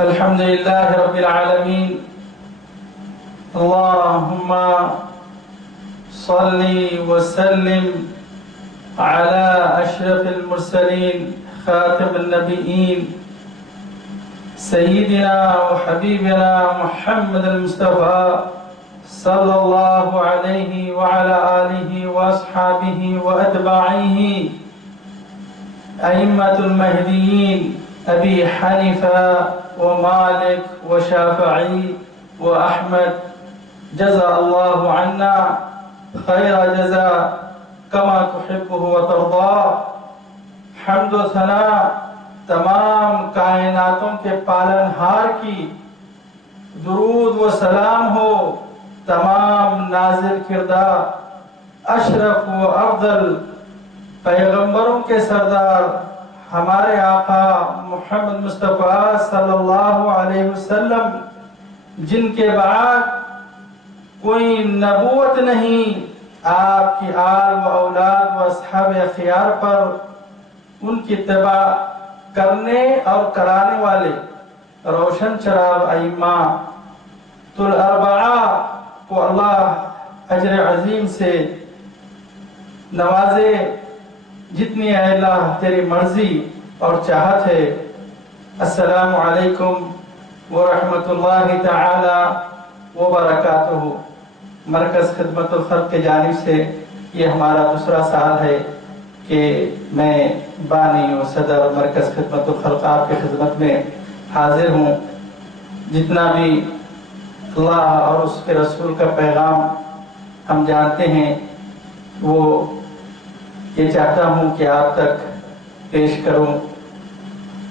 الحمد لله رب العالمين. اللهم صل وسلم على أشرف المرسلين خاتم النبيين سيدنا وحبيبنا محمد المصطفى صلى الله عليه وعلى آله وأصحابه وأتباعه أئمة المهديين أبي حنيفة ومالك وشافعي وأحمد جزا الله عنا خير جزاء كما تحبه وترضى. حمد و ثنا تمام کائناتوں کے پالن ہار کی، درود و سلام ہو تمام نازل کردہ اشرف و افضل پیغمبروں کے سردار ہمارے آقا محمد مصطفیٰ صلی اللہ علیہ وسلم، جن کے بعد کوئی نبوت نہیں، آپ کی آل و اولاد و اصحاب اخیار پر ان کی اتباع کرنے اور کرانے والے روشن چراغ ائمہ الاربعہ کو اللہ اجر عظیم سے نوازے، جتنی اے اللہ تیری مرضی اور چاہت ہے. السلام علیکم ورحمۃ اللہ تعالی وبرکاتہ. مرکز خدمت الخلق کی جانب سے یہ ہمارا دوسرا سال ہے کہ میں بانی و صدر مرکز خدمت الخلق آپ کی خدمت میں حاضر ہوں. جتنا بھی اللہ اور اس کے رسول کا پیغام ہم جانتے ہیں وہ یہ چاہتا ہوں کہ آپ تک پیش کروں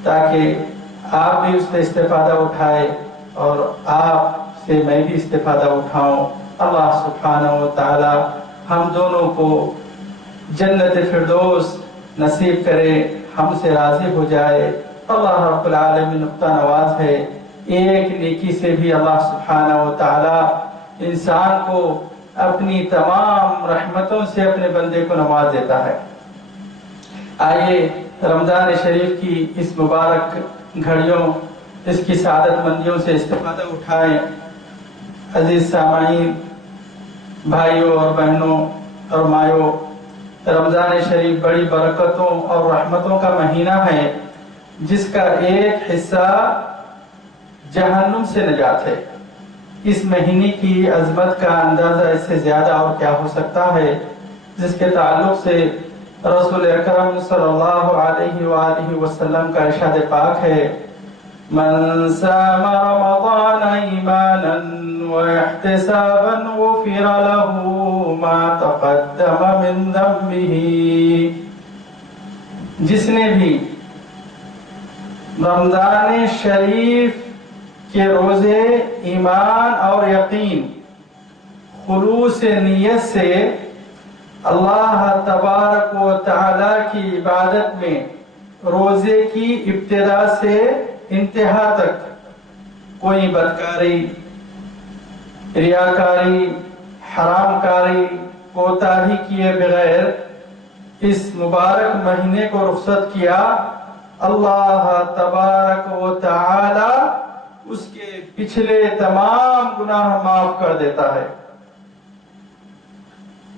تاکہ آپ بھی اس سے استفادہ اٹھائے اور آپ سے میں بھی استفادہ اٹھاؤں. اللہ سبحانہ و تعالی ہم دونوں کو جنت فردوس نصیب کرے، ہم سے راضی ہو جائے. اللہ رب العالمین نقطہ نواز ہے، ایک نیکی سے بھی اللہ سبحانہ و تعالی انسان کو اپنی تمام رحمتوں سے اپنے بندے کو نواز دیتا ہے. آئیے رمضان شریف کی اس مبارک گھڑیوں، اس کی سعادت مندیوں سے استفادہ اٹھائیں. عزیز سامعین، بھائیوں اور بہنوں اور مائیوں، رمضان شریف بڑی برکتوں اور رحمتوں کا مہینہ ہے، جس کا ایک حصہ جہنم سے نجات ہے. اس مہینے کی عظمت کا اندازہ اس سے زیادہ اور کیا ہو سکتا ہے، جس کے تعلق سے رسول اکرم صلی اللہ علیہ وآلہ وسلم کا ارشاد پاک ہے: من صام رمضان ایمانا واحتسابا غفر له ما تقدم من ذنبه. جس نے بھی رمضان شریف کے روزے ایمان اور یقین خلوص نیت سے اللہ تبارک و تعالی کی عبادت میں روزے کی ابتدا سے انتہا تک کوئی بدکاری، ریاکاری، حرام کاری، کوتاہی کیے بغیر اس مبارک مہینے کو رخصت کیا، اللہ تبارک و تعالی اس کے پچھلے تمام گناہ معاف کر دیتا ہے.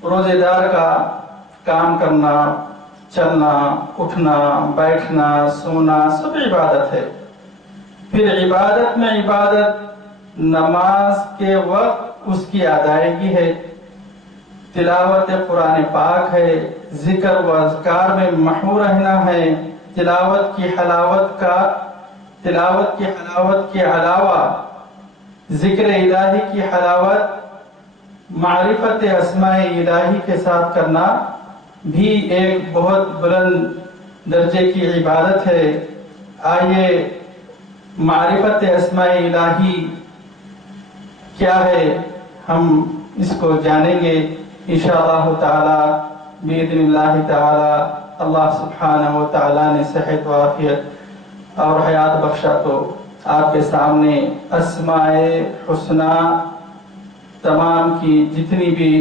روزے دار کا کام کرنا، چلنا، اٹھنا، بیٹھنا، سونا سب عبادت ہے. پھر عبادت میں عبادت، نماز کے وقت اس کی ادائیگی ہے، تلاوت قرآن پاک ہے، ذکر و اذکار میں محو رہنا ہے. تلاوت کی حلاوت کے علاوہ ذکر الہی کی حلاوت معرفت اسماء الہی کے ساتھ کرنا بھی ایک بہت بلند درجے کی عبادت ہے. آئیے معرفت اسماء الہی کیا ہے ہم اس کو جانیں گے انشاءاللہ تعالی باذن اللہ تعالی. اللہ سبحانہ و تعالی نے صحت و عافیت اور حیات بخشا تو آپ کے سامنے اسماء حسنہ تمام کی جتنی بھی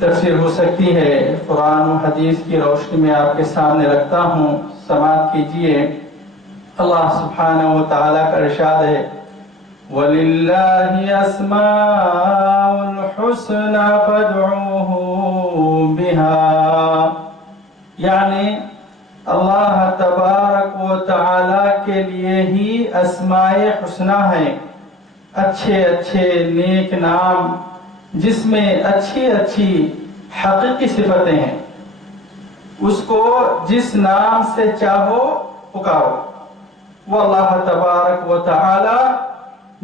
تفسیر ہو سکتی ہے قرآن و حدیث کی روشنی میں آپ کے سامنے رکھتا ہوں. سماعت کیجئے. اللہ سبحانہ و تعالیٰ کا ارشاد ہے وَلِلَّهِ أَسْمَاءُ الْحُسْنَى فَادْعُوهُ بِهَا، یعنی اللہ تبارک و تعالیٰ کے لیے ہی اسماء حسنہ ہیں، اچھے اچھے نیک نام جس میں اچھی اچھی حقیقی صفتیں ہیں، اس کو جس نام سے چاہو پکارو۔ وہ اللہ تبارک و تعالی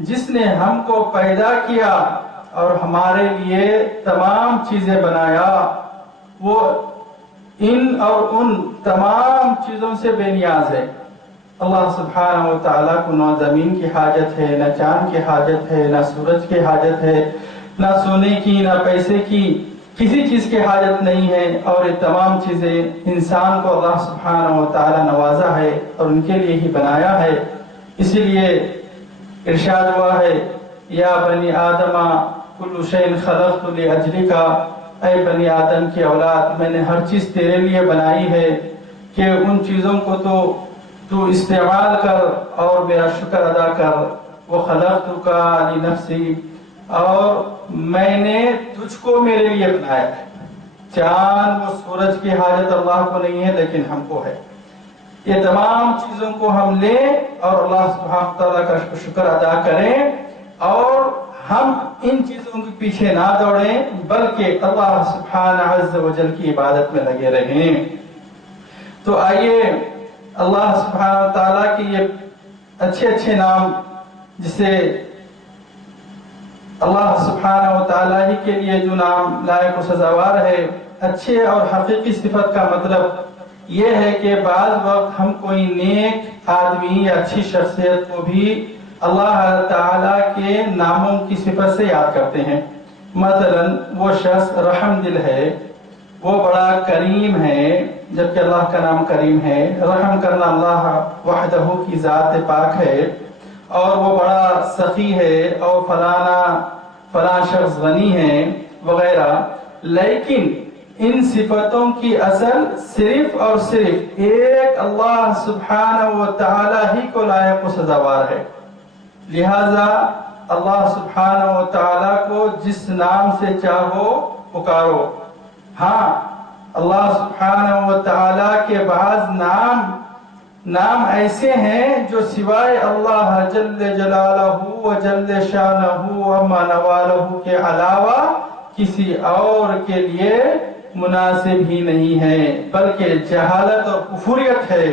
جس نے ہم کو پیدا کیا اور ہمارے لیے تمام چیزیں بنایا، وہ ان اور ان تمام چیزوں سے بے نیاز ہے۔ اللہ سبحانہ و تعالیٰ کو نہ زمین کی حاجت ہے، نہ چاند کی حاجت ہے، نہ سورج کی حاجت ہے، نہ سونے کی، نہ پیسے کی، کسی چیز کی حاجت نہیں ہے، اور یہ تمام چیزیں انسان کو اللہ سبحانہ و تعالیٰ نوازا ہے اور ان کے لیے ہی بنایا ہے۔ اسی لیے ارشاد ہوا ہے یا بنی آدم کل شیء خلقت لاجلک، اے بنی آدم کی اولاد میں نے ہر چیز تیرے لیے بنائی ہے کہ ان چیزوں کو تو استعمال کر اور میرا شکر ادا کر۔ وخلقتک لنفسی، اور میں نے تجھ کو میرے لیے بنایا ہے۔ چاند و سورج کی حاجت اللہ کو نہیں ہے لیکن ہم کو ہے۔ یہ تمام چیزوں کو ہم لیں اور اللہ سبحانہ تعالیٰ کا شکر ادا کریں، اور ہم ان چیزوں کے پیچھے نہ دوڑیں بلکہ اللہ سبحانہ عز و جل کی عبادت میں لگے رہیں۔ تو آئیے اللہ سبحانہ تعالیٰ کی یہ اچھے اچھے نام، جسے اللہ سبحانہ و تعالیٰ ہی کے لیے جو نام لائق و سزاوار ہے، اچھے اور حقیقی صفت کا مطلب یہ ہے کہ بعض وقت ہم کوئی نیک آدمی یا اچھی شخصیت کو بھی اللہ تعالیٰ کے ناموں کی صفت سے یاد کرتے ہیں۔ مثلا وہ شخص رحم دل ہے، وہ بڑا کریم ہے، جبکہ اللہ کا نام کریم ہے۔ رحم کرنا اللہ وحدہ کی ذات پاک ہے، اور وہ بڑا سخی ہے، اور فلاں شخص غنی ہے وغیرہ۔ لیکن ان صفتوں کی اصل صرف اور صرف ایک اللہ سبحانہ و تعالی ہی کو لائق و سزاوار ہے۔ لہذا اللہ سبحانہ و تعالی کو جس نام سے چاہو پکارو۔ ہاں، اللہ سبحانہ و تعالی کے بعض نام ایسے ہیں جو سوائے اللہ جل جلالہ و جل شانہ و منوالہ کے علاوہ کسی اور کے لیے مناسب ہی نہیں ہے، بلکہ جہالت اور کفریت ہے۔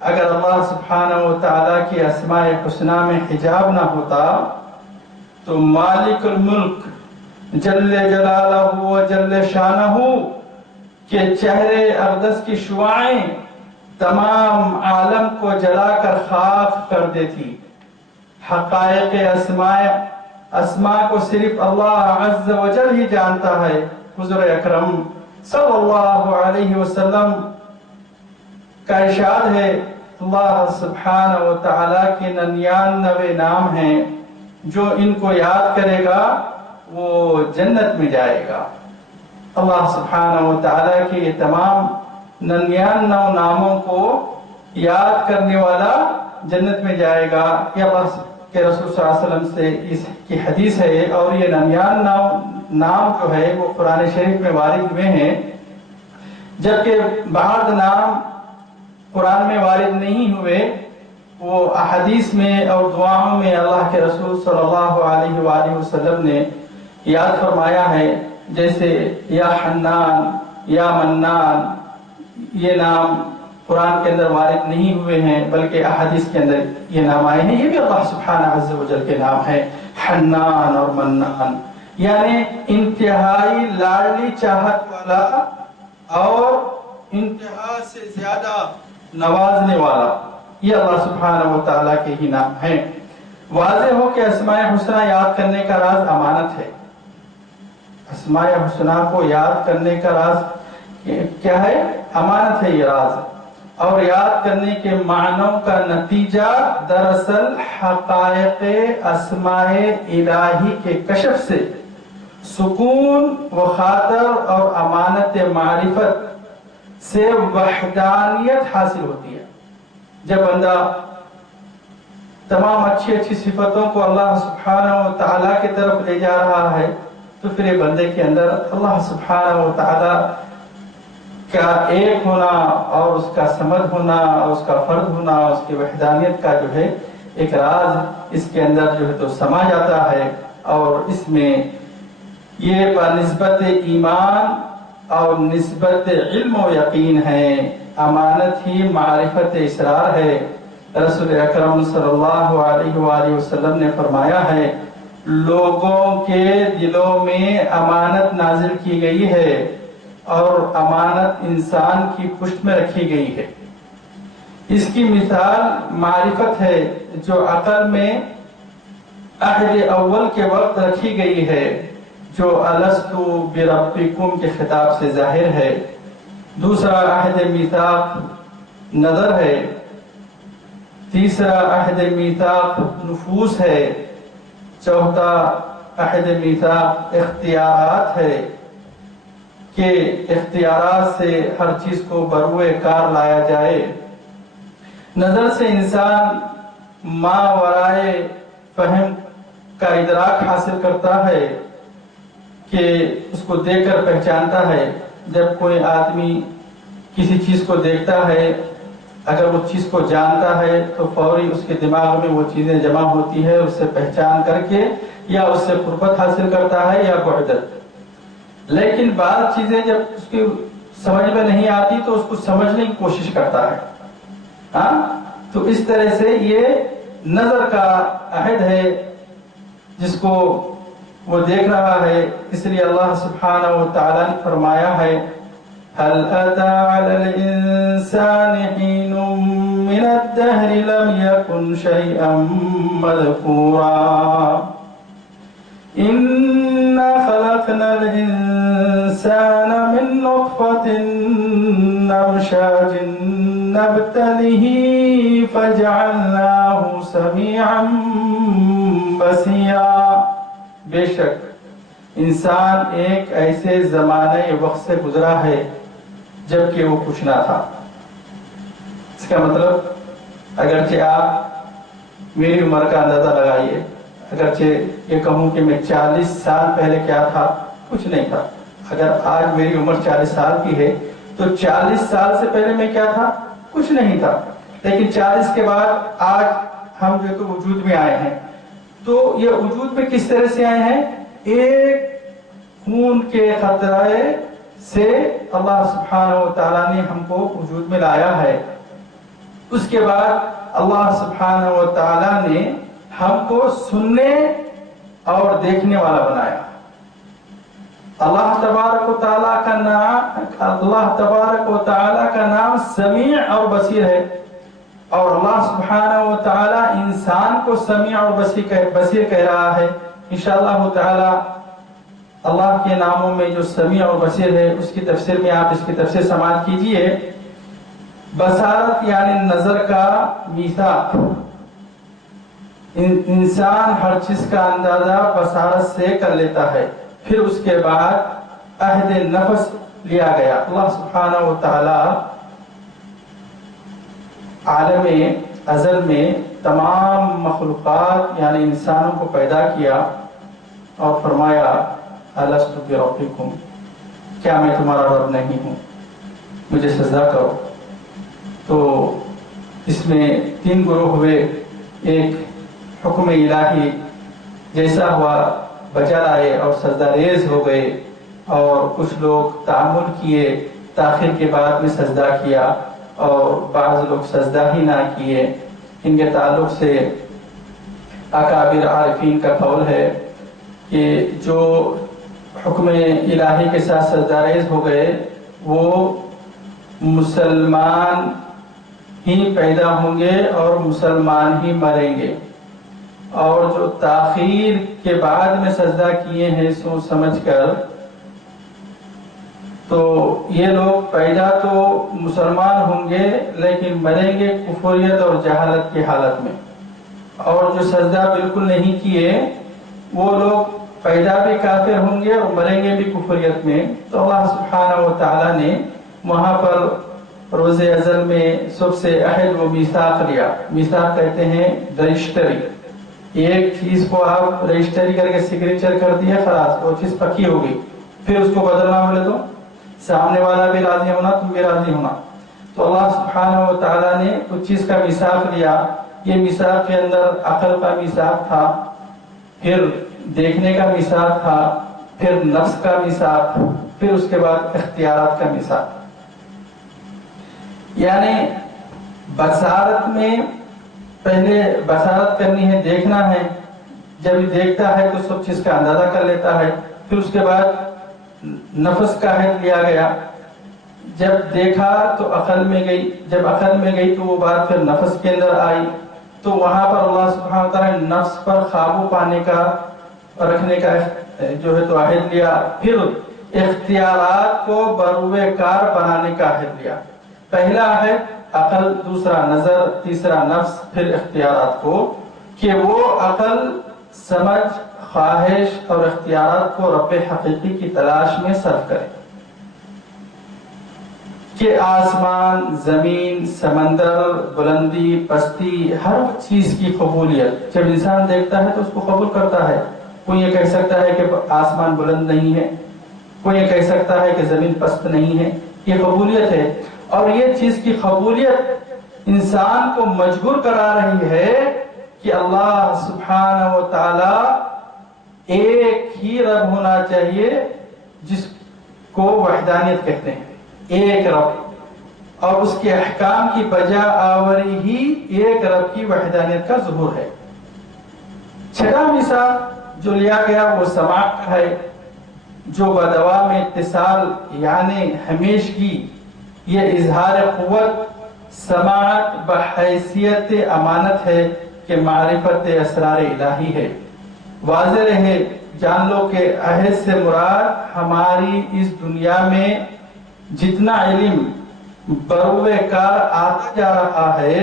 اگر اللہ سبحانہ و تعالیٰ کی اسماء حسنہ میں حجاب نہ ہوتا تو مالک الملک جل جلالہ و جل شانہ کے چہرے اقدس کی شعاعیں تمام عالم کو جلا کر خاک کر دیتی۔ حقائق اسماء کو صرف اللہ عز و جل ہی جانتا ہے۔ حضور اکرم صلی اللہ علیہ وسلم کا ارشاد ہے اللہ سبحانہ و تعالیٰ کے 99 نام ہیں، جو ان کو یاد کرے گا وہ جنت میں جائے گا۔ اللہ سبحانہ و تعالیٰ کے یہ تمام 99 ناموں کو یاد کرنے والا جنت میں جائے گا۔ یہ اللہ کے رسول صلی اللہ علیہ وسلم سے اس کی حدیث ہے، اور یہ 99 نام جو ہے وہ قرآن شریف میں وارد ہوئے ہیں، جبکہ بعض نام قرآن میں وارد نہیں ہوئے، وہ احادیث میں اور دعاؤں میں اللہ کے رسول صلی اللہ علیہ وآلہ وسلم نے یاد فرمایا ہے۔ جیسے یا حنان، یا منان، یہ نام قرآن کے اندر وارد نہیں ہوئے ہیں بلکہ احادیث کے اندر یہ نام آئے ہیں۔ یہ بھی اللہ سبحانہ عز و جل کے نام ہے، حنان اور منان، یعنی انتہائی لاڈلی چاہت والا اور انتہا سے زیادہ نوازنے والا، یہ اللہ سبحانہ و تعالیٰ کے ہی نام ہیں۔ واضح ہو کہ اسماء حسنہ یاد کرنے کا راز امانت ہے۔ اسماء حسنہ کو یاد کرنے کا راز کیا ہے؟ امانت ہے یہ راز، اور یاد کرنے کے معنوں کا نتیجہ دراصل حقائق اسماء الہی کے کشف سے سکون و خاطر اور امانت معرفت سے وحدانیت حاصل ہوتی ہے۔ جب بندہ تمام اچھی اچھی صفتوں کو اللہ سبحانہ و تعالیٰ کی طرف لے جا رہا ہے، تو پھر یہ بندے کے اندر اللہ سبحانہ و تعالیٰ کا ایک ہونا اور اس کا صمد ہونا اور اس کا فرد ہونا اور اس کی وحدانیت کا جو ہے ایک راز اس کے اندر جو ہے تو سما جاتا ہے، اور اس میں یہ بنسبت ایمان اور نسبت علم و یقین ہے، امانت ہی معرفت اسرار ہے۔ رسول اکرم صلی اللہ علیہ وآلہ وسلم نے فرمایا ہے، لوگوں کے دلوں میں امانت نازل کی گئی ہے اور امانت انسان کی پشت میں رکھی گئی ہے۔ اس کی مثال معرفت ہے جو عقل میں عہد اول کے وقت رکھی گئی ہے، جو الستو بربکم کے خطاب سے ظاہر ہے۔ دوسرا عہد میثاق نظر ہے، تیسرا عہد میثاق نفوس ہے، چوتھا عہد میثاق اختیارات ہے کہ اختیارات سے ہر چیز کو بروئے کار لایا جائے۔ نظر سے انسان ما ورائے فہم کا ادراک حاصل کرتا ہے کہ اس کو دیکھ کر پہچانتا ہے۔ جب کوئی آدمی کسی چیز کو دیکھتا ہے، اگر وہ چیز کو جانتا ہے تو فوری اس کے دماغ میں وہ چیزیں جمع ہوتی ہے، اس سے پہچان کر کے یا اس سے قربت حاصل کرتا ہے یا بعدت۔ لیکن بعض چیزیں جب اس کی سمجھ میں نہیں آتی تو اس کو سمجھنے کی کوشش کرتا ہے۔ ہاں، تو اس طرح سے یہ نظر کا عہد ہے جس کو وہ دیکھ رہا ہے۔ اس لیے اللہ سبحانہ و تعالیٰ نے فرمایا ہے، هل أتى على الإنسان حين من الدهر لم يكن شيئا مذكورا إنا خلقنا الإنسان من نطفة نمشاج نبتليه فجعلناه سميعا بصيرا۔ بے شک انسان ایک ایسے زمانے وقت سے گزرا ہے جبکہ وہ کچھ نہ تھا۔ اس کا مطلب اگرچہ آپ میری عمر کا اندازہ لگائیے، اگرچہ یہ کہوں کہ میں 40 سال پہلے کیا تھا، کچھ نہیں تھا۔ اگر آج میری عمر 40 سال کی ہے تو 40 سال سے پہلے میں کیا تھا، کچھ نہیں تھا۔ لیکن 40 کے بعد آج ہم جو تو وجود میں آئے ہیں، تو یہ وجود میں کس طرح سے آئے ہیں؟ ایک خون کے قطرے سے اللہ سبحانہ و تعالیٰ نے ہم کو وجود میں لایا ہے۔ اس کے بعد اللہ سبحانہ و تعالیٰ نے ہم کو سننے اور دیکھنے والا بنایا۔ اللہ تبارک و تعالیٰ کا نام سمیع اور بصیر ہے، اور اللہ سبحانہ و تعالیٰ انسان کو سمیع اور بصیر کہہ رہا ہے۔ انشاءاللہ تعالیٰ اللہ کے ناموں میں جو سمیع اور بصیر ہے اس کی تفسیر میں آپ اس کی تفسیر سماعت کیجئے۔ بصارت یعنی نظر کا میثاق، انسان ہر چیز کا اندازہ بصارت سے کر لیتا ہے۔ پھر اس کے بعد عہد نفس لیا گیا۔ اللہ سبحانہ و تعالی عالم ازل میں تمام مخلوقات یعنی انسانوں کو پیدا کیا اور فرمایا الست بربکم، کیا میں تمہارا رب نہیں ہوں، مجھے سجدہ کرو۔ تو اس میں 3 گروہ ہوئے، ایک حکم الہی جیسا ہوا بجا لائے اور سجدہ ریز ہو گئے، اور کچھ لوگ تعامل کیے تاخیر کے بعد میں سجدہ کیا، اور بعض لوگ سجدہ ہی نہ کیے۔ ان کے تعلق سے اکابر عارفین کا قول ہے کہ جو حکم الہی کے ساتھ سجدہ ریز ہو گئے وہ مسلمان ہی پیدا ہوں گے اور مسلمان ہی مریں گے، اور جو تاخیر کے بعد میں سجدہ کیے ہیں سوچ سمجھ کر، تو یہ لوگ پیدا تو مسلمان ہوں گے لیکن مریں گے کفریت اور جہالت کی حالت میں، اور جو سجدہ بالکل نہیں کیے وہ لوگ پیدا بھی کافر ہوں گے اور مریں گے بھی کفریت میں۔ تو اللہ سبحانہ و تعالی نے وہاں پر روز ازل میں سب سے عہد و میثاق لیا. میثاق کہتے ہیں رجسٹری. ایک چیز کو آپ رجسٹری کر کے سگنیچر کر دیا، خلاص وہ چیز پکی ہوگی. پھر اس کو بدلنا بولے تو سامنے والا بھی راضی ہونا، تم بھی راضی ہونا. تو اللہ سبحانہ و تعالیٰ نے کچھ چیز کا میثاق لیا. یہ میثاق کے اندر عقل کا میثاق تھا، پھر دیکھنے کا میثاق تھا، پھر نفس کا میثاق، پھر اس کے بعد اختیارات کا میثاق. یعنی بصارت میں پہلے بصارت کرنی ہے، دیکھنا ہے. جب دیکھتا ہے تو سب چیز کا اندازہ کر لیتا ہے. پھر اس کے بعد نفس کا عہد لیا گیا. جب دیکھا تو عقل میں گئی، جب عقل میں گئی تو وہ بات پھر نفس کے اندر آئی. تو وہاں پر اللہ سبحانہ وتعالیٰ نے نفس پر قابو پانے کا، رکھنے کا جو ہے تو عہد لیا. پھر اختیارات کو بروئے کار بنانے کا عہد لیا. پہلا عہد عقل، دوسرا نظر، تیسرا نفس، پھر اختیارات کو، کہ وہ عقل، سمجھ، خواہش اور اختیارات کو رب حقیقی کی تلاش میں صرف کرے. کہ آسمان، زمین، سمندر، بلندی، پستی، ہر چیز کی قبولیت جب انسان دیکھتا ہے تو اس کو قبول کرتا ہے. کوئی یہ کہہ سکتا ہے کہ آسمان بلند نہیں ہے، کوئی یہ کہہ سکتا ہے کہ زمین پست نہیں ہے. یہ قبولیت ہے، اور یہ چیز کی قبولیت انسان کو مجبور کرا رہی ہے کہ اللہ سبحانہ و تعالی ایک ہی رب ہونا چاہیے، جس کو وحدانیت کہتے ہیں. ایک رب، اور اس کے احکام کی بجا آوری ہی ایک رب کی وحدانیت کا ظہور ہے. چھٹا مثال جو لیا گیا وہ سماعت کا ہے، جو بدوام اتصال یعنی ہمیشگی یہ اظہار قوت. سماعت بحیثیت امانت ہے کہ معرفت اسرار الہی ہے. واضح رہے، جان لو کہ عہد سے مراد ہماری اس دنیا میں جتنا علم بروئے کار آتا جا رہا ہے،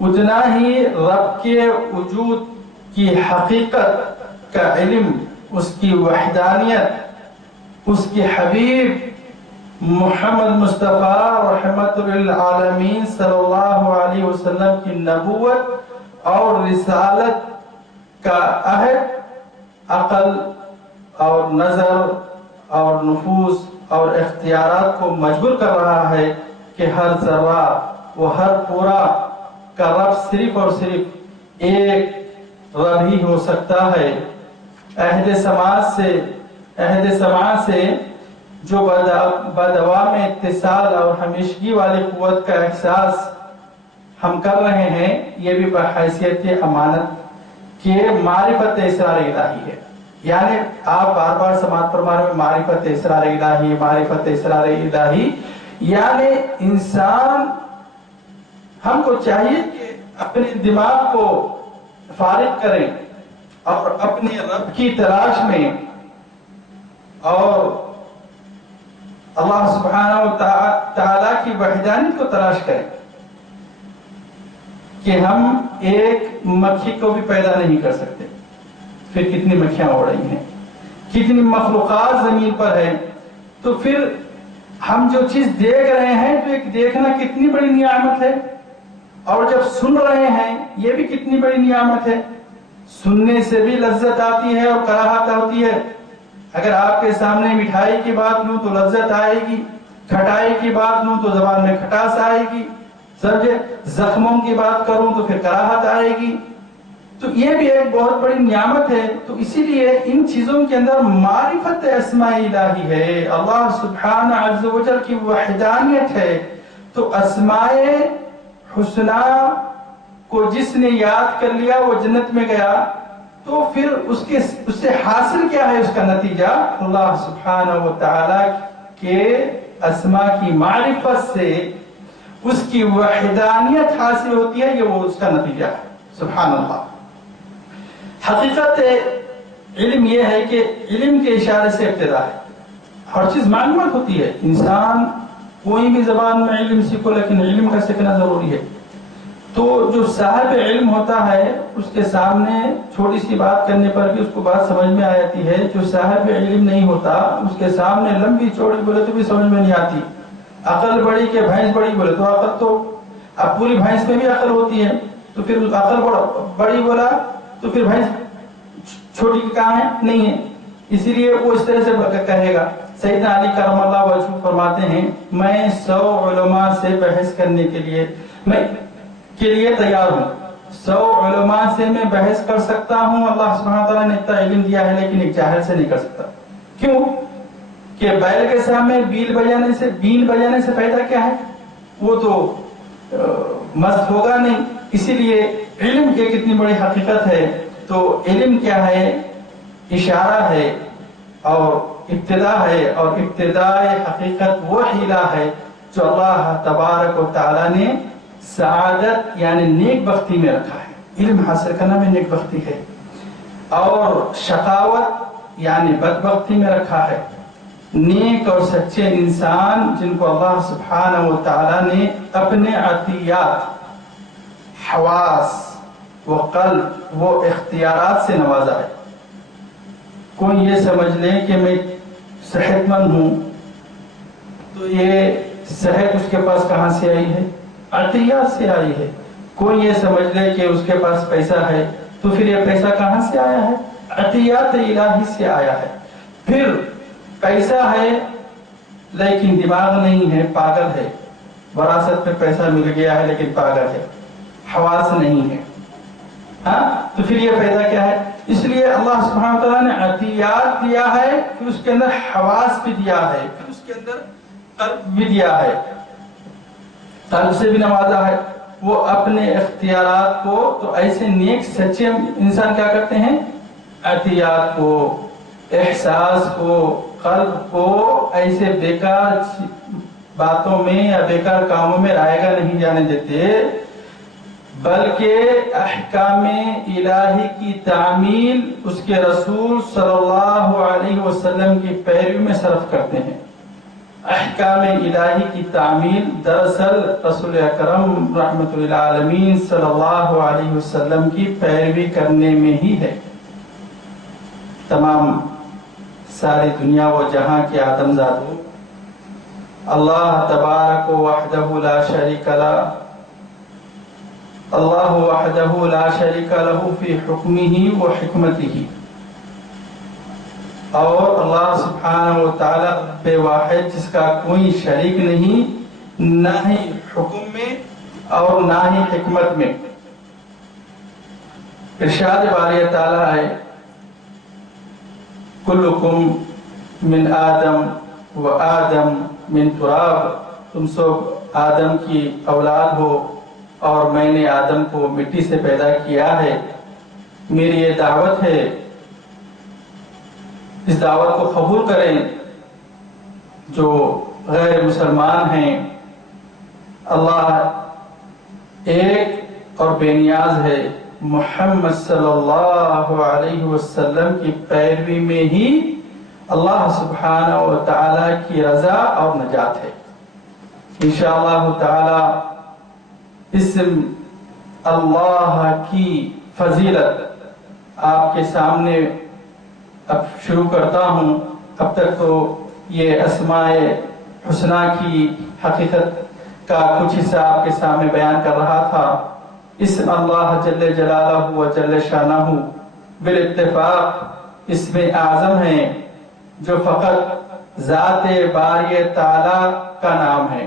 اتنا ہی رب کے وجود کی حقیقت کا علم، اس کی وحدانیت، اس کے حبیب محمد مصطفیٰ رحمت للعالمین صلی اللہ علیہ وسلم کی نبوت اور رسالت کا عہد عقل اور نظر اور نفوس اور اختیارات کو مجبور کر رہا ہے کہ ہر ذرہ و ہر پورا کا رب صرف اور صرف ایک رب ہی ہو سکتا ہے. عہد سماعت سے جو بدوام اتصال اور ہمیشگی والی قوت کا احساس ہم کر رہے ہیں، یہ بھی بحیثیت امانت کے معرفت اسرار الہی ہے. یعنی آپ بار بار سماعت فرمانے میں معرفت اسرار الہی، معرفت اسرار الہی، یعنی انسان، ہم کو چاہیے کہ اپنے دماغ کو فارغ کریں اور اپنے رب کی تلاش میں اور اللہ سبحانہ و تعالیٰ کی وحدانیت کو تلاش کریں. کہ ہم ایک مکھی کو بھی پیدا نہیں کر سکتے، پھر کتنی مکھیاں اڑ رہی ہیں، کتنی مخلوقات زمین پر ہیں. تو پھر ہم جو چیز دیکھ رہے ہیں تو ایک دیکھنا کتنی بڑی نعمت ہے، اور جب سن رہے ہیں یہ بھی کتنی بڑی نعمت ہے. سننے سے بھی لذت آتی ہے اور کراہت ہوتی ہے. اگر آپ کے سامنے مٹھائی کی بات لوں تو لذت آئے گی، کھٹائی کی بات لوں تو زبان میں کھٹاس آئے گی، سمجھے، زخموں کی بات کروں تو پھر کراہت آئے گی. تو یہ بھی ایک بہت بڑی نعمت ہے. تو اسی لیے ان چیزوں کے اندر معرفت اسماء الہی ہے، اللہ سبحانہ عز و جل کی وحدانیت ہے. تو اسماء حسنہ کو جس نے یاد کر لیا وہ جنت میں گیا. تو پھر اس سے حاصل کیا ہے، اس کا نتیجہ اللہ سبحانہ و تعالی کے اسماء کی معرفت سے اس کی وحدانیت حاصل ہوتی ہے. یہ وہ اس کا نتیجہ ہے. سبحان اللہ. حقیقت علم یہ ہے کہ علم کے اشارے سے ابتدا ہے. ہر چیز معلومات ہوتی ہے. انسان کوئی بھی زبان میں علم سیکھو، لیکن علم کا سیکھنا ضروری ہے. تو جو صاحب علم ہوتا ہے اس کے سامنے چھوٹی سی بات کرنے پر بھی اس کو بات سمجھ میں آ جاتی ہے. جو صاحب علم نہیں ہوتا اس کے سامنے لمبی چوڑی بولے تو بھی سمجھ میں نہیں آتی. عقل بڑی کہ بھینس بڑی بولے تو عقل تو اب پوری بھینس میں بھی عقل ہوتی ہے، تو پھر عقل بڑی بولا تو پھر بھینس چھوٹی کہاں ہے؟ نہیں ہے، اسی لیے وہ اس طرح سے کہے گا۔ سیدنا علی کرم اللہ وجہہ فرماتے ہیں میں 100 علماء سے بحث کرنے کے لیے تیار ہوں، 100 علماء سے میں بحث کر سکتا ہوں، اللہ سبحانہ تعالیٰ نے اتنا علم دیا ہے، لیکن ایک جاہل سے نہیں کر سکتا۔ کیوں کہ بیل کے سامنے بین بجانے سے فائدہ کیا ہے؟ وہ تو مست ہوگا نہیں۔ اسی لیے علم کی کتنی بڑی حقیقت ہے، تو علم کیا ہے؟ اشارہ ہے اور ابتدا ہے، اور ابتداء حقیقت وہ حیلہ ہے جو اللہ تبارک و تعالیٰ نے سعادت یعنی نیک بختی میں رکھا ہے۔ علم حاصل کرنا میں نیک بختی ہے، اور شقاوت یعنی بدبختی میں رکھا ہے۔ نیک اور سچے انسان جن کو اللہ سبحانہ و تعالیٰ نے اپنے عطیات، حواس و قلب و اختیارات سے نوازا ہے۔ کوئی یہ سمجھ لے کہ میں صحت مند ہوں، تو یہ صحت اس کے پاس کہاں سے آئی ہے؟ عطیات سے آئی ہے۔ کوئی یہ سمجھ لے کہ اس کے پاس پیسہ ہے، تو پھر یہ پیسہ کہاں سے آیا ہے؟ عطیات الہی سے آیا ہے۔ پھر پیسہ ہے لیکن دماغ نہیں ہے، پاگل ہے، وراثت میں پیسہ مل گیا ہے لیکن پاگل ہے، حواس نہیں ہے، ہاں، تو پھر یہ پیدا کیا ہے؟ اس لیے اللہ سبحانہ وتعالیٰ نے عطیات دیا ہے، پھر اس کے اندر حواس بھی دیا ہے، پھر اس کے اندر قلب بھی دیا ہے، قلب سے بھی نوازا ہے۔ وہ اپنے اختیارات کو تو ایسے نیک سچے انسان کیا کرتے ہیں؟ عطیات کو، احساس کو، قلب کو ایسے بیکار باتوں میں یا بیکار کاموں میں رائے گا نہیں جانے دیتے، بلکہ احکام الہی کی تعمیل اس کے رسول صلی اللہ علیہ وسلم کی پیروی میں صرف کرتے ہیں۔ احکام الہی کی تعمیل دراصل رسول اکرم رحمت للعالمین صلی اللہ علیہ وسلم کی پیروی کرنے میں ہی ہے۔ تمام ساری دنیا و جہاں کے آدم زادوں اللہ تبارک وحدہ لا شریک لہ، اللہ وحدہ لا شریک لہ فی حکمہ و حکمتہ، اور اللہ سبحانہ و تعالیٰ رب واحد جس کا کوئی شریک نہیں، نہ ہی حکم میں اور نہ ہی حکمت میں۔ ارشاد باری تعالیٰ ہے کلکم من آدم و آدم من تراب، تم سب آدم کی اولاد ہو اور میں نے آدم کو مٹی سے پیدا کیا ہے۔ میری یہ دعوت ہے، اس دعوت کو قبول کریں۔ جو غیر مسلمان ہیں، اللہ ایک اور بے نیاز ہے، محمد صلی اللہ علیہ وسلم کی پیروی میں ہی اللہ سبحانہ و تعالیٰ کی رضا اور نجات ہے۔ انشاءاللہ تعالی اسم اللہ کی فضیلت آپ کے سامنے اب شروع کرتا ہوں۔ اب تک تو یہ اسماء حسنہ کی حقیقت کا کچھ حصہ آپ کے سامنے بیان کر رہا تھا۔ اسم اللہ جل جلالہ و جل شانہ بالاتفاق اسم اعظم ہے، جو فقط ذات باری تعالی کا نام ہے۔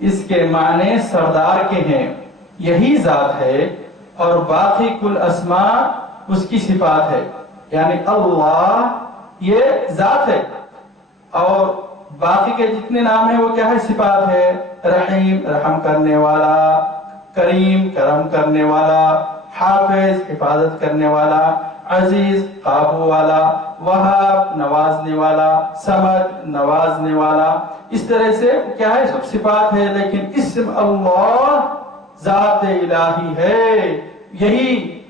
اس کے معنی سردار کے ہیں، یہی ذات ہے، اور باقی کل اسماء اس کی صفات ہے۔ یعنی اللہ یہ ذات ہے، اور باقی کے جتنے نام ہیں وہ کیا ہے؟ صفات ہے۔ رحیم رحم کرنے والا، کریم کرم کرنے والا، حافظ حفاظت کرنے والا، عزیز قابو والا، وہاب نوازنے والا، سمد نوازنے والا، اس طرح سے کیا ہے؟ سب صفات ہے، لیکن اسم اللہ ذات الہی ہے۔ یہی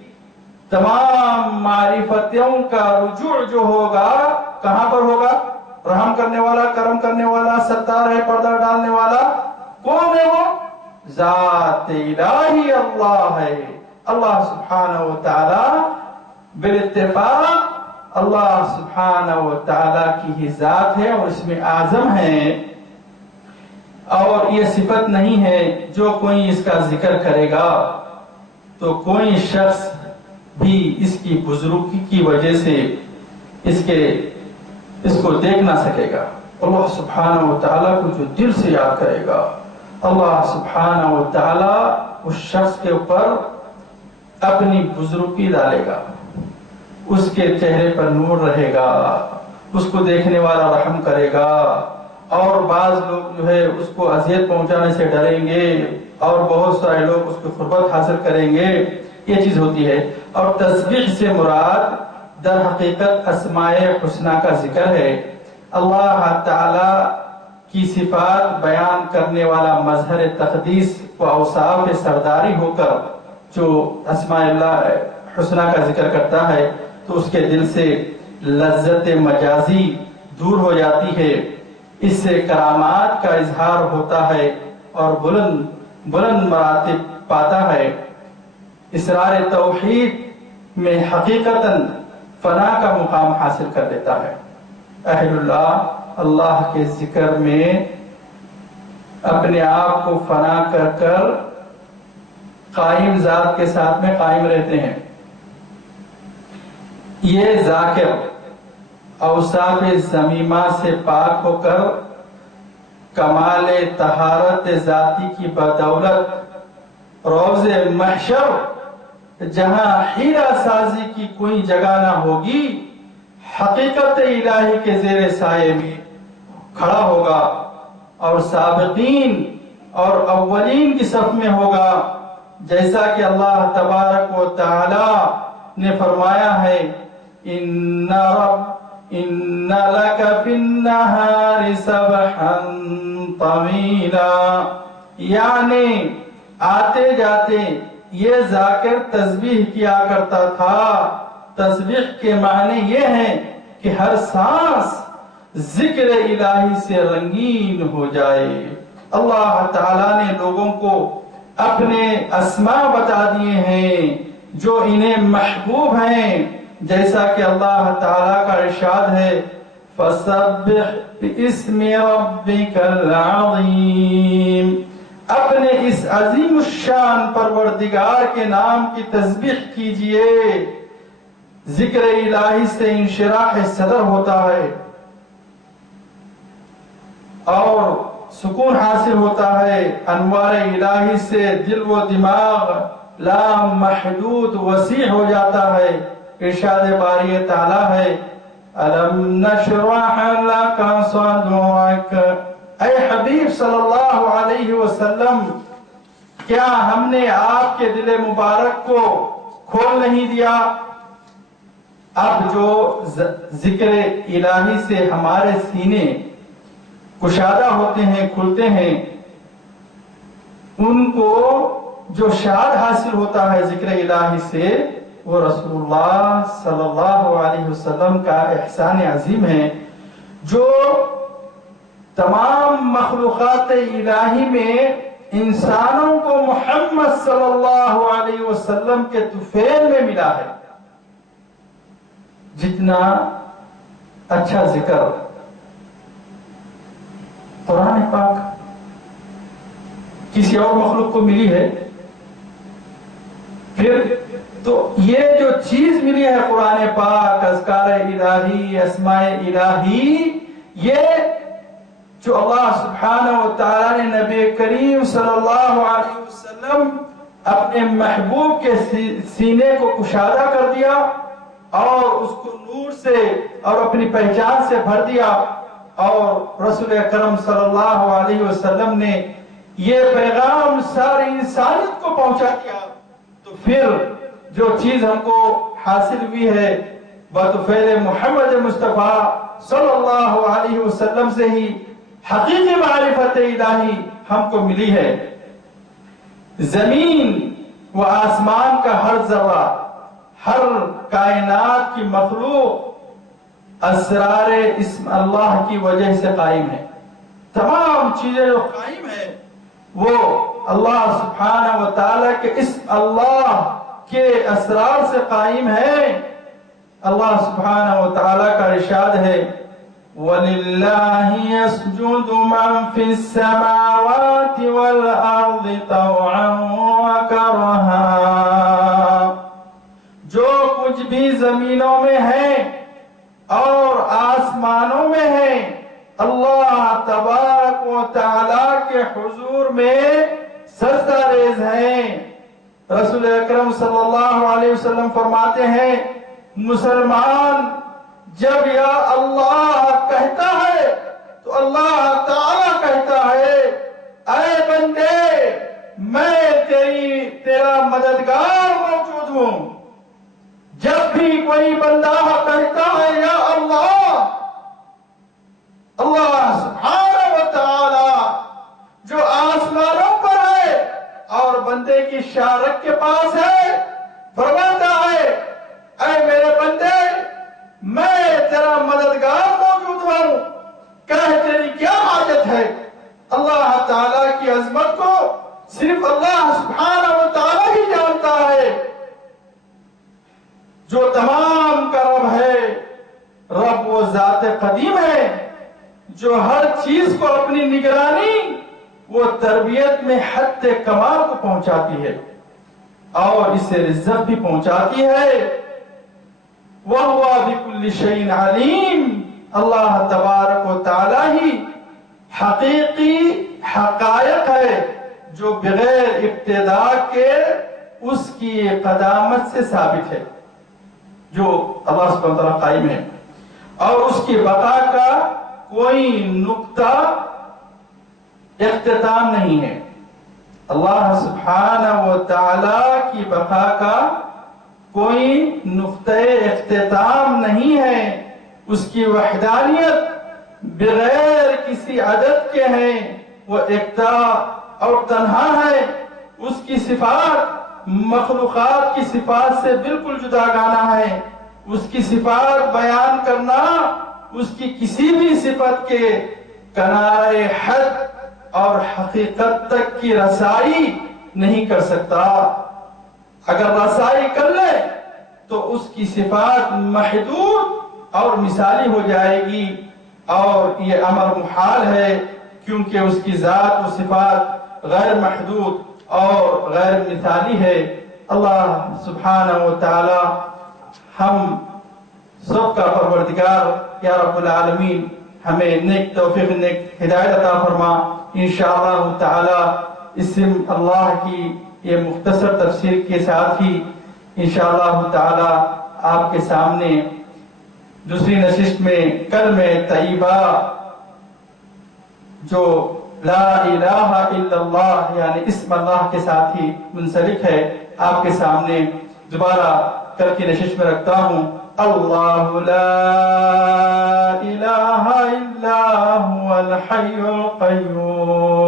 تمام معرفتوں کا رجوع جو ہوگا کہاں پر ہوگا؟ رحم کرنے والا، کرم کرنے والا، ستار ہے، پردہ ڈالنے والا، کون ہے وہ؟ ذات الہی اللہ ہے۔ اللہ سبحانہ و تعالی بالاتفاق اللہ سبحانہ و تعالی کی ہی ذات ہے، اور اس میں اعظم ہے۔ اور یہ صفت نہیں ہے جو کوئی اس کا ذکر کرے گا تو کوئی شخص بھی اس کی بزرگی کی وجہ سے اس کو دیکھ نہ سکے گا۔ اللہ سبحانہ و تعالیٰ کو جو دل سے یاد کرے گا، اللہ سبحانہ و تعالیٰ اس شخص کے اوپر اپنی بزرگی ڈالے گا، اس کے چہرے پر نور رہے گا، اس کو دیکھنے والا رحم کرے گا، اور بعض لوگ جو ہے اس کو اذیت پہنچانے سے ڈریں گے، اور بہت سارے لوگ اس کی قربت حاصل کریں گے۔ یہ چیز ہوتی ہے۔ اور تسبیح سے مراد در حقیقت اسماء حسنہ کا ذکر ہے۔ اللہ تعالی کی صفات بیان کرنے والا مظہر تقدیس و اوصاف سرداری ہو کر جو اسماء اللہ حسنہ کا ذکر کرتا ہے تو اس کے دل سے لذت مجازی دور ہو جاتی ہے، اس سے کرامات کا اظہار ہوتا ہے اور بلند مراتب پاتا ہے۔ اسرار توحید میں حقیقتاً فنا کا مقام حاصل کر لیتا ہے۔ اہل اللہ اللہ کے ذکر میں اپنے آپ کو فنا کر کر قائم ذات کے ساتھ میں قائم رہتے ہیں۔ یہ ذاکر اوصاف ذمیمہ سے پاک ہو کر کمال طہارت ذاتی کی بدولت روز محشر جہاں حیلہ سازی کی کوئی جگہ نہ ہوگی، حقیقت الہی کے زیر سائے میں کھڑا ہوگا اور سابقین اور اولین کی صف میں ہوگا، جیسا کہ اللہ تبارک و تعالی نے فرمایا ہے ان لک فی النہار سبحا طویلا، یعنی آتے جاتے یہ ذاکر تسبیح کیا کرتا تھا۔ تسبیح کے معنی یہ ہیں کہ ہر سانس ذکر الہی سے رنگین ہو جائے۔ اللہ تعالیٰ نے لوگوں کو اپنے اسماء بتا دیے ہیں جو انہیں محبوب ہیں، جیسا کہ اللہ تعالیٰ کا ارشاد ہے فَسَبِّحْ بِاسْمِ رَبِّكَ الْعَظِيمِ، اپنے اس عظیم الشان پروردگار کے نام کی تسبیح کیجئے۔ ذکر الہی سے انشراح صدر ہوتا ہے اور سکون حاصل ہوتا ہے، انوار الہی سے دل و دماغ لام محدود وسیع ہو جاتا ہے۔ ارشاد باری تعالی ہے أَلَمْ نَشْرَحْ لَكَ صَدْرَكَ، اے حبیب صلی اللہ علیہ وسلم کیا ہم نے آپ کے دل مبارک کو کھول نہیں دیا؟ اب جو ذکر الہی سے ہمارے سینے کشادہ ہوتے ہیں، کھلتے ہیں، ان کو جو شاد حاصل ہوتا ہے ذکر الہی سے، وہ رسول اللہ صلی اللہ علیہ وسلم کا احسان عظیم ہے، جو تمام مخلوقات الہی میں انسانوں کو محمد صلی اللہ علیہ وسلم کے طفیل میں ملا ہے۔ جتنا اچھا ذکر قرآن پاک کسی اور مخلوق کو ملی ہے، پھر تو یہ جو چیز ملی ہے قرآن پاک، اذکار الہی، اسماء الہی، یہ جو اللہ سبحانہ و تعالی نے نبی کریم صلی اللہ علیہ وسلم اپنے محبوب کے سینے کو کشادہ کر دیا اور اس کو نور سے اور اپنی پہچان سے بھر دیا، اور رسول اکرم صلی اللہ علیہ وسلم نے یہ پیغام ساری انسانیت کو پہنچا دیا، تو پھر جو چیز ہم کو حاصل ہوئی ہے بطفیل محمد مصطفیٰ صلی اللہ علیہ وسلم سے ہی حقیقی معرفت الہی ہم کو ملی ہے۔ زمین و آسمان کا ہر ذرہ، ہر کائنات کی مخلوق اسرار اسم اللہ کی وجہ سے قائم ہے۔ تمام چیزیں جو قائم ہیں وہ اللہ سبحانہ و تعالیٰ کے اسم اللہ کے اسرار سے قائم ہے۔ اللہ سبحانہ و تعالیٰ کا ارشاد ہے وَلِلَّهِ يَسْجُدُ مَنْ فِي السَّمَاوَاتِ وَالْأَرْضِ طَوْعًا وَكَرْهًا. جو کچھ بھی زمینوں میں ہے اور آسمانوں میں ہے اللہ تبارک و تعالیٰ کے حضور میں سجدہ ریز ہیں. رسول اکرم صلی اللہ علیہ وسلم فرماتے ہیں مسلمان جب یا اللہ کہتا ہے تو اللہ تعالیٰ کہتا ہے اے بندے میں تیرا مددگار موجود ہوں. جب بھی کوئی بندہ کہتا ہے یا اللہ سبحانہ و تعالی جو آسمانوں پر ہے اور بندے کی شارک کے پاس ہے فرماتا ہے اے میرے بندے میں تیرا مددگار موجود ہوں کہہ تیری کیا حاجت ہے. اللہ تعالی کی عظمت کو صرف اللہ سبحانہ و تعالی ہی جانتا ہے. جو تمام کا رب ہے رب وہ ذات قدیم ہے جو ہر چیز کو اپنی نگرانی وہ تربیت میں حد کمال کو پہنچاتی ہے اور اسے رزق بھی پہنچاتی ہے. وَهُوَ بِكُلِّ شَيْءٍ عَلِيمٌ. اللہ تبارک و تعالی ہی حقیقی حقائق ہے جو بغیر ابتداء کے اس کی قدامت سے ثابت ہے جو اللہ سبحانہ وتعالی قائم ہے اور اس کی بقا کا کوئی نقطہ اختتام نہیں ہے. اللہ سبحانہ و تعالی کی بقا کا کوئی نقطہ اختتام نہیں ہے. اس کی وحدانیت بغیر کسی عدد کے ہے وہ یکتا اور تنہا ہے. اس کی صفات مخلوقات کی صفات سے بالکل جداگانہ ہے. اس کی صفات بیان کرنا اس کی کسی بھی صفت کے کنارے حد اور حقیقت تک کی رسائی نہیں کر سکتا. اگر رسائی کر لے تو اس کی صفات محدود اور مثالی ہو جائے گی اور یہ امر محال ہے کیونکہ اس کی ذات و صفات غیر محدود اور غیر مثالی ہے. اللہ سبحانہ و تعالی ہم سب کا پروردگار یا رب العالمین ہمیں نیک توفیق نیک ہدایت عطا فرما. انشاءاللہ تعالی اسم اللہ کی یہ مختصر تفسیر کے ساتھ ہی انشاءاللہ تعالی آپ کے سامنے دوسری نشست میں کلمہ طیبہ جو لا الہ الا اللہ یعنی اسم اللہ کے ساتھ ہی منسلک ہے آپ کے سامنے دوبارہ کل کی نشست میں رکھتا ہوں. اللہ لا الہ الا هو الحی القیوم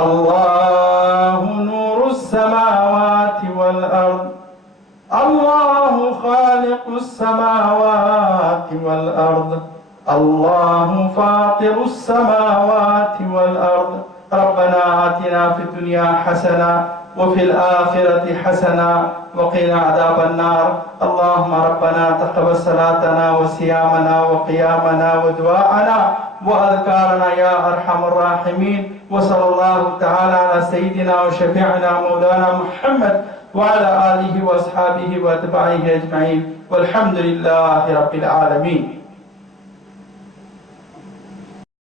اللہ نور السماوات والارض اللہ خالق السماوات والارض اللہ فاطر السماوات والارض ربنا آتنا في الدنيا حسنة وفي الآخرة حسنة وقنا عذاب النار. اللهم ربنا تقبل صلاتنا وصيامنا وقيامنا ودعاءنا وأذكارنا يا أرحم الراحمين. وصلى الله تعالى على سيدنا وشفيعنا مولانا محمد وعلى آله وأصحابه وأتباعه أجمعين والحمد لله رب العالمين.